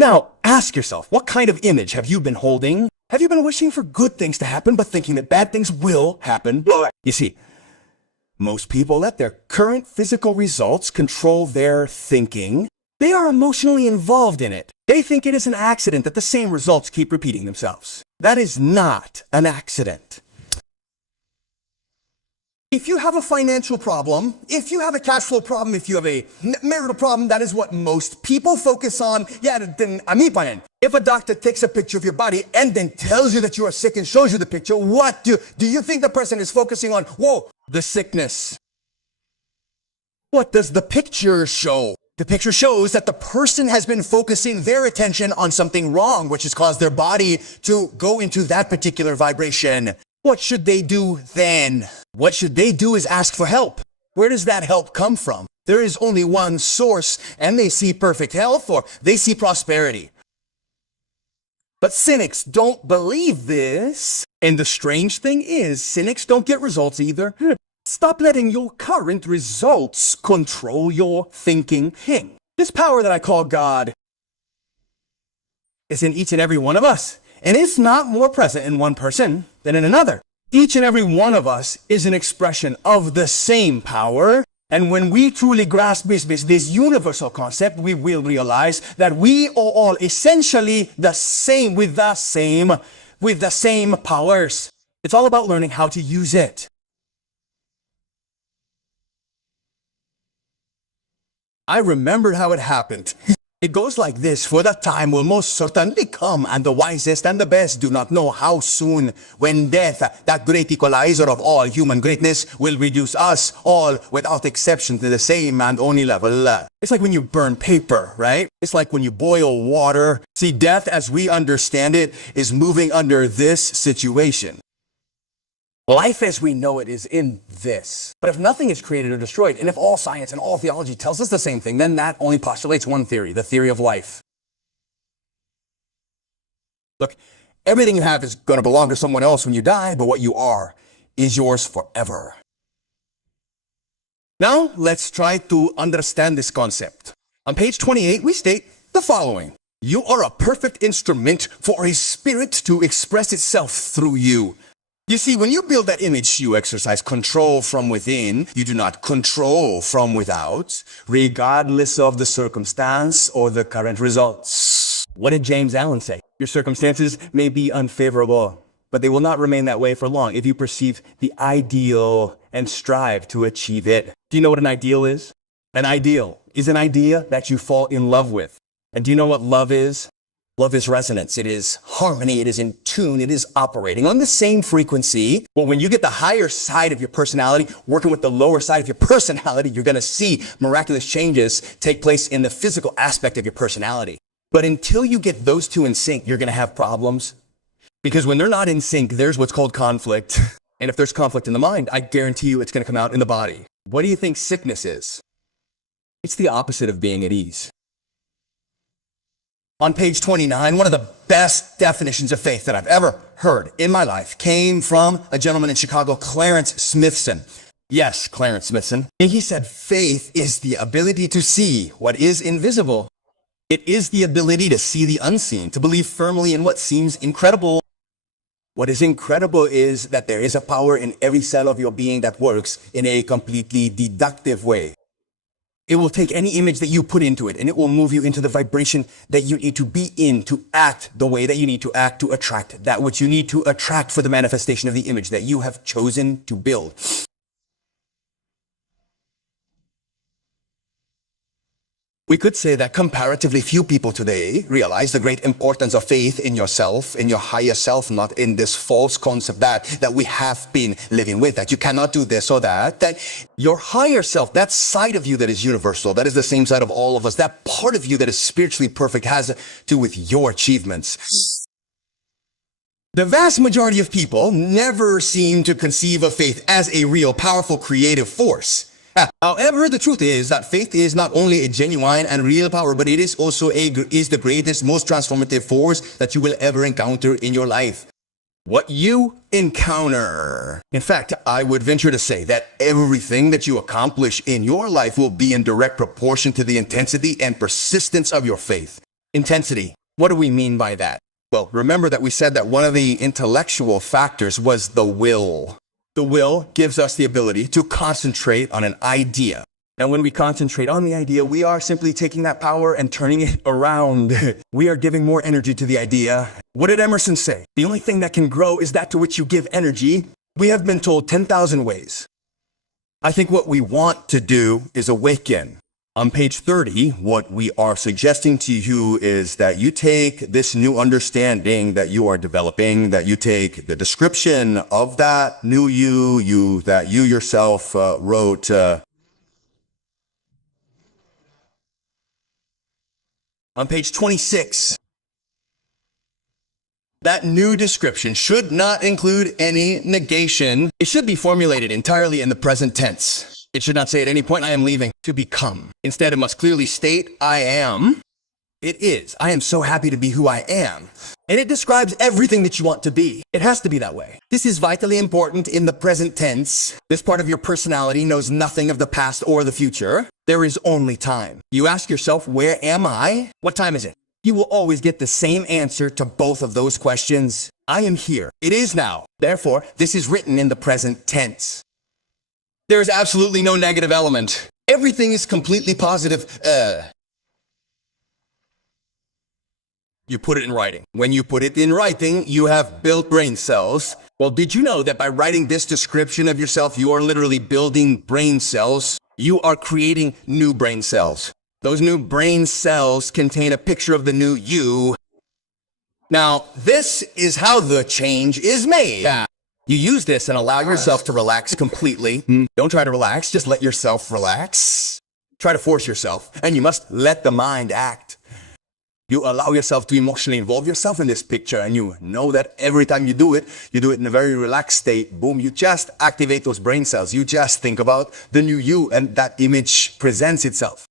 Now, ask yourself, what kind of image have you been holding? Have you been wishing for good things to happen, but thinking that bad things will happen? You see, most people let their current physical results control their thinking. They are emotionally involved in it. They think it is an accident that the same results keep repeating themselves. That is not an accident. If you have a financial problem, if you have a cash flow problem, if you have a marital problem, that is what most people focus on. Yeah, then imagen. If a doctor takes a picture of your body and then tells you that you are sick and shows you the picture, what do you think the person is focusing on? Whoa, the sickness. What does the picture show? The picture shows that the person has been focusing their attention on something wrong, which has caused their body to go into that particular vibration. What should they do then? What should they do is ask for help. Where does that help come from? There is only one source, and they see perfect health or they see prosperity. But cynics don't believe this. And the strange thing is, cynics don't get results either. Stop letting your current results control your thinking. This power that I call God is in each and every one of us. And it's not more present in one person than in another. Each and every one of us is an expression of the same power. And when we truly grasp this universal concept, we will realize that we are all essentially the same, with the same powers. It's all about learning how to use it. I remembered how it happened. It goes like this: for the time will most certainly come, and the wisest and the best do not know how soon, when death, that great equalizer of all human greatness, will reduce us all without exception to the same and only level. It's like when you burn paper, right? It's like when you boil water. See, death as we understand it is moving under this situation. Life as we know it is in this. But if nothing is created or destroyed, and if all science and all theology tells us the same thing, then that only postulates one theory, the theory of life. Look, everything you have is going to belong to someone else when you die, but what you are is yours forever. Now, let's try to understand this concept. On page 28, we state the following: you are a perfect instrument for a spirit to express itself through you. You see, when you build that image, you exercise control from within. You do not control from without, regardless of the circumstance or the current results. What did James Allen say? Your circumstances may be unfavorable, but they will not remain that way for long if you perceive the ideal and strive to achieve it. Do you know what an ideal is? An ideal is an idea that you fall in love with. And do you know what love is? Love is resonance. It is harmony. It is in tune. It is operating on the same frequency. Well, when you get the higher side of your personality working with the lower side of your personality, you're going to see miraculous changes take place in the physical aspect of your personality. But until you get those two in sync, you're going to have problems. Because when they're not in sync, there's what's called conflict. And if there's conflict in the mind, I guarantee you it's going to come out in the body. What do you think sickness is? It's the opposite of being at ease. On page 29, one of the best definitions of faith that I've ever heard in my life came from a gentleman in Chicago, Clarence Smithson. Yes, Clarence Smithson. He said, faith is the ability to see what is invisible. It is the ability to see the unseen, to believe firmly in what seems incredible. What is incredible is that there is a power in every cell of your being that works in a completely deductive way. It will take any image that you put into it, and it will move you into the vibration that you need to be in to act the way that you need to act to attract that which you need to attract for the manifestation of the image that you have chosen to build. We could say that comparatively few people today realize the great importance of faith in yourself, in your higher self, not in this false concept that we have been living with, that you cannot do this or that your higher self, that side of you that is universal, that is the same side of all of us, that part of you that is spiritually perfect has to do with your achievements. The vast majority of people never seem to conceive of faith as a real, powerful, creative force. However, the truth is that faith is not only a genuine and real power, but it is also the greatest, most transformative force that you will ever encounter in your life. What you encounter. In fact, I would venture to say that everything that you accomplish in your life will be in direct proportion to the intensity and persistence of your faith. Intensity. What do we mean by that? Well, remember that we said that one of the intellectual factors was the will. The will gives us the ability to concentrate on an idea. And when we concentrate on the idea, we are simply taking that power and turning it around. We are giving more energy to the idea. What did Emerson say? The only thing that can grow is that to which you give energy. We have been told 10,000 ways. I think what we want to do is awaken. On page 30, what we are suggesting to you is that you take this new understanding that you are developing, that you take the description of that new you that you yourself wrote. On page 26, that new description should not include any negation. It should be formulated entirely in the present tense. It should not say at any point, I am leaving to become. Instead, it must clearly state, I am. It is. I am so happy to be who I am. And it describes everything that you want to be. It has to be that way. This is vitally important in the present tense. This part of your personality knows nothing of the past or the future. There is only time. You ask yourself, where am I? What time is it? You will always get the same answer to both of those questions. I am here. It is now. Therefore, this is written in the present tense. There is absolutely no negative element. Everything is completely positive. You put it in writing. When you put it in writing, you have built brain cells. Well, did you know that by writing this description of yourself, you are literally building brain cells? You are creating new brain cells. Those new brain cells contain a picture of the new you. Now, this is how the change is made. You use this and allow yourself to relax completely. Don't try to relax, just let yourself relax. Try to force yourself, and you must let the mind act. You allow yourself to emotionally involve yourself in this picture, and you know that every time you do it in a very relaxed state. Boom, you just activate those brain cells. You just think about the new you, and that image presents itself.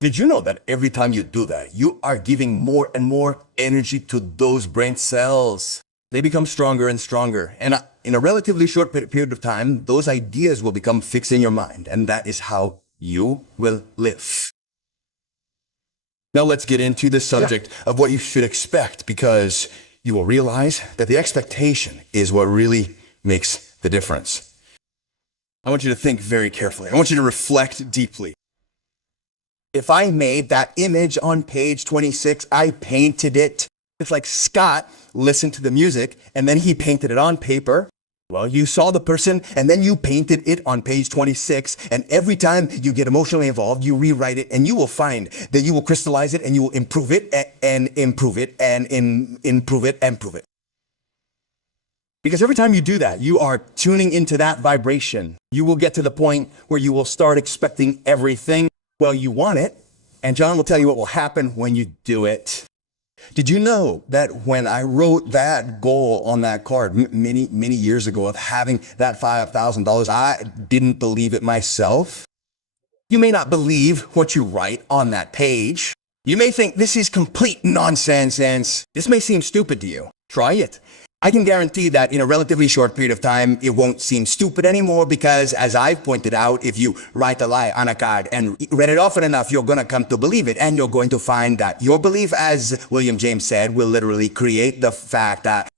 Did you know that every time you do that, you are giving more and more energy to those brain cells? They become stronger and stronger. And in a relatively short period of time, those ideas will become fixed in your mind. And that is how you will live. Now let's get into the subject of what you should expect, because you will realize that the expectation is what really makes the difference. I want you to think very carefully. I want you to reflect deeply. If I made that image on page 26, I painted it. It's like Scott listened to the music and then he painted it on paper. Well, you saw the person and then you painted it on page 26. And every time you get emotionally involved, you rewrite it, and you will find that you will crystallize it and you will improve it and improve it and improve it and improve it. Because every time you do that, you are tuning into that vibration. You will get to the point where you will start expecting everything. Well, you want it, and John will tell you what will happen when you do it. Did you know that when I wrote that goal on that card many years ago of having that $5,000, I didn't believe it myself? You may not believe what you write on that page. You may think this is complete nonsense and this may seem stupid to you. Try it. I can guarantee that in a relatively short period of time, it won't seem stupid anymore, because as I've pointed out, if you write a lie on a card and read it often enough, you're going to come to believe it, and you're going to find that your belief, as William James said, will literally create the fact that